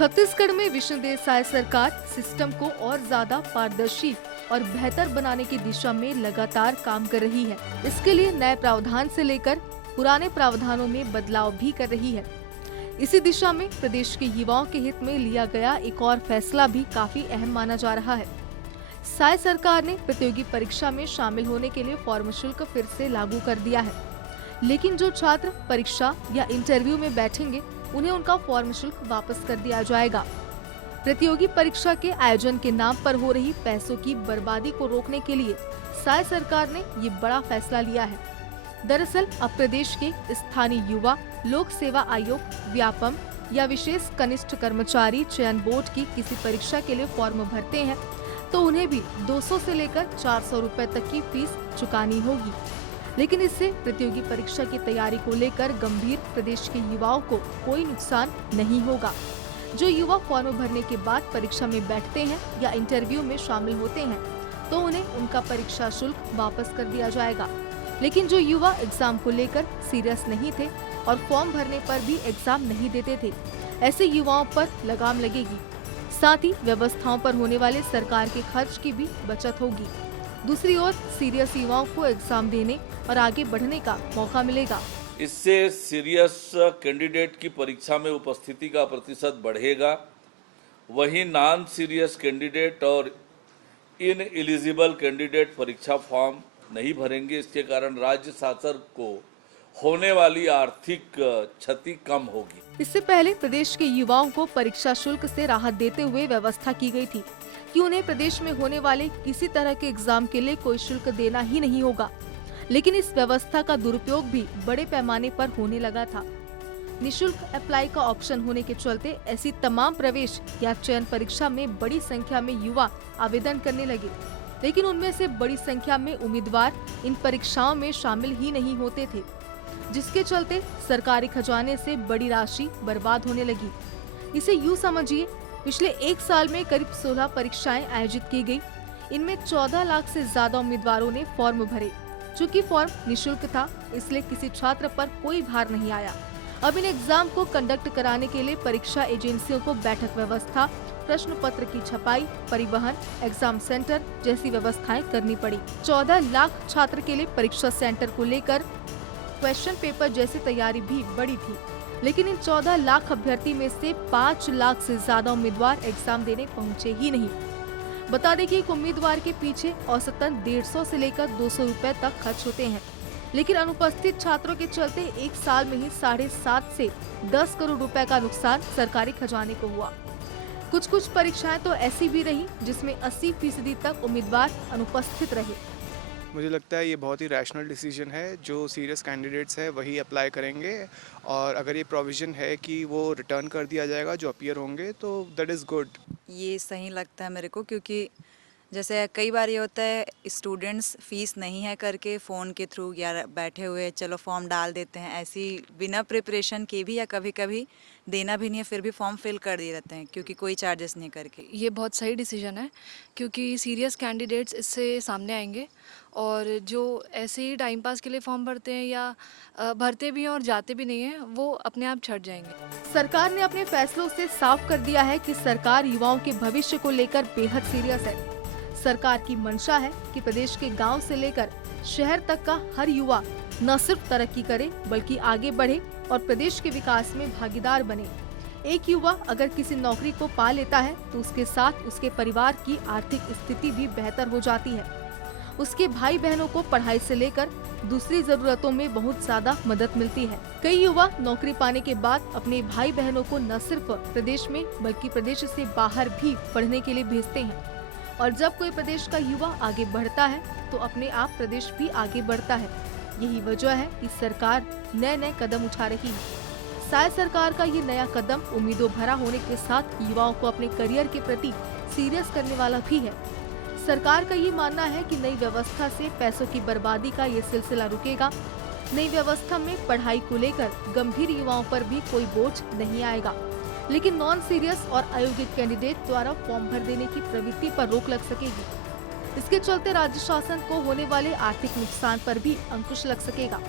छत्तीसगढ़ में विष्णुदेव साय सरकार सिस्टम को और ज्यादा पारदर्शी और बेहतर बनाने की दिशा में लगातार काम कर रही है। इसके लिए नए प्रावधान से लेकर पुराने प्रावधानों में बदलाव भी कर रही है। इसी दिशा में प्रदेश के युवाओं के हित में लिया गया एक और फैसला भी काफी अहम माना जा रहा है। साय सरकार ने प्रतियोगी परीक्षा में शामिल होने के लिए फॉर्म शुल्क फिर से लागू कर दिया है, लेकिन जो छात्र परीक्षा या इंटरव्यू में बैठेंगे उन्हें उनका फॉर्म शुल्क वापस कर दिया जाएगा। प्रतियोगी परीक्षा के आयोजन के नाम पर हो रही पैसों की बर्बादी को रोकने के लिए साय सरकार ने ये बड़ा फैसला लिया है। दरअसल अब प्रदेश के स्थानीय युवा लोक सेवा आयोग, व्यापम या विशेष कनिष्ठ कर्मचारी चयन बोर्ड की किसी परीक्षा के लिए फॉर्म भरते हैं तो उन्हें भी 200 से लेकर 400 रुपए तक की फीस चुकानी होगी। लेकिन इससे प्रतियोगी परीक्षा की तैयारी को लेकर गंभीर प्रदेश के युवाओं को कोई नुकसान नहीं होगा। जो युवा फॉर्म भरने के बाद परीक्षा में बैठते हैं या इंटरव्यू में शामिल होते हैं तो उन्हें उनका परीक्षा शुल्क वापस कर दिया जाएगा। लेकिन जो युवा एग्जाम को लेकर सीरियस नहीं थे और फॉर्म भरने पर भी एग्जाम नहीं देते थे, ऐसे युवाओं पर लगाम लगेगी। साथ ही व्यवस्थाओं पर होने वाले सरकार के खर्च की भी बचत होगी। दूसरी ओर सीरियस युवाओं को एग्जाम देने और आगे बढ़ने का मौका मिलेगा। इससे सीरियस कैंडिडेट की परीक्षा में उपस्थिति का प्रतिशत बढ़ेगा। वहीं नॉन सीरियस कैंडिडेट और इन एलिजिबल कैंडिडेट परीक्षा फॉर्म नहीं भरेंगे। इसके कारण राज्य शासन को होने वाली आर्थिक क्षति कम होगी। इससे पहले प्रदेश के युवाओं को परीक्षा शुल्क से राहत देते हुए व्यवस्था की गई थी कि उन्हें प्रदेश में होने वाले किसी तरह के एग्जाम के लिए कोई शुल्क देना ही नहीं होगा। लेकिन इस व्यवस्था का दुरुपयोग भी बड़े पैमाने पर होने लगा था। निशुल्क अप्लाई का ऑप्शन होने के चलते ऐसी तमाम प्रवेश या चयन परीक्षा में बड़ी संख्या में युवा आवेदन करने लगे, लेकिन उनमें से बड़ी संख्या में उम्मीदवार इन परीक्षाओं में शामिल ही नहीं होते थे, जिसके चलते सरकारी खजाने से बड़ी राशि बर्बाद होने लगी। इसे यूँ समझिए, पिछले एक साल में करीब 16 परीक्षाएं आयोजित की गई। इनमें 14 लाख से ज्यादा उम्मीदवारों ने फॉर्म भरे। चूँकि फॉर्म निशुल्क था, इसलिए किसी छात्र पर कोई भार नहीं आया। अब इन एग्जाम को कंडक्ट कराने के लिए परीक्षा एजेंसियों को बैठक व्यवस्था, प्रश्न पत्र की छपाई, परिवहन, एग्जाम सेंटर जैसी व्यवस्थाएं करनी पड़ी। 14 लाख छात्र के लिए परीक्षा सेंटर को लेकर क्वेश्चन पेपर जैसी तैयारी भी बड़ी थी। लेकिन इन 14 लाख अभ्यर्थी में से 5 लाख से ज्यादा उम्मीदवार एग्जाम देने पहुंचे ही नहीं। बता दें कि एक उम्मीदवार के पीछे औसतन 150 से लेकर 200 रुपए तक खर्च होते हैं। लेकिन अनुपस्थित छात्रों के चलते एक साल में ही 7.5 से 10 करोड़ रुपए का नुकसान सरकारी खजाने को हुआ। कुछ परीक्षाएं तो ऐसी भी रही जिसमें 80% तक उम्मीदवार अनुपस्थित रहे। मुझे लगता है ये बहुत ही रैशनल डिसीजन है। जो सीरियस कैंडिडेट्स है वही अप्लाई करेंगे, और अगर ये प्रोविज़न है कि वो रिटर्न कर दिया जाएगा जो अपीयर होंगे, तो दैट इज़ गुड। ये सही लगता है मेरे को, क्योंकि जैसे कई बार ये होता है स्टूडेंट्स फीस नहीं है करके फ़ोन के थ्रू या बैठे हुए चलो फॉर्म डाल देते हैं, ऐसी बिना प्रिपरेशन के भी, या कभी कभी देना भी नहीं है फिर भी फॉर्म फिल कर दिए रहते हैं क्योंकि कोई चार्जेस नहीं करके। ये बहुत सही डिसीजन है, क्योंकि सीरियस कैंडिडेट्स इससे सामने आएंगे और जो ऐसे ही टाइम पास के लिए फॉर्म भरते हैं या भरते भी हैं और जाते भी नहीं हैं, वो अपने आप छट जाएंगे। सरकार ने अपने फैसलों से साफ कर दिया है कि सरकार युवाओं के भविष्य को लेकर बेहद सीरियस है। सरकार की मंशा है कि प्रदेश के गांव से लेकर शहर तक का हर युवा न सिर्फ तरक्की करे बल्कि आगे बढ़े और प्रदेश के विकास में भागीदार बने। एक युवा अगर किसी नौकरी को पा लेता है तो उसके साथ उसके परिवार की आर्थिक स्थिति भी बेहतर हो जाती है। उसके भाई बहनों को पढ़ाई से लेकर दूसरी जरूरतों में बहुत ज्यादा मदद मिलती है। कई युवा नौकरी पाने के बाद अपने भाई बहनों को न सिर्फ प्रदेश में बल्कि प्रदेश से बाहर भी पढ़ने के लिए भेजते हैं। और जब कोई प्रदेश का युवा आगे बढ़ता है तो अपने आप प्रदेश भी आगे बढ़ता है। यही वजह है कि सरकार नए कदम उठा रही है। साय सरकार का ये नया कदम उम्मीदों भरा होने के साथ युवाओं को अपने करियर के प्रति सीरियस करने वाला भी है। सरकार का ये मानना है कि नई व्यवस्था से पैसों की बर्बादी का ये सिलसिला रुकेगा। नई व्यवस्था में पढ़ाई को लेकर गंभीर युवाओं पर भी कोई बोझ नहीं आएगा, लेकिन नॉन सीरियस और अयोग्य कैंडिडेट द्वारा फॉर्म भर देने की प्रवृत्ति पर रोक लग सकेगी। इसके चलते राज्य शासन को होने वाले आर्थिक नुकसान पर भी अंकुश लग सकेगा।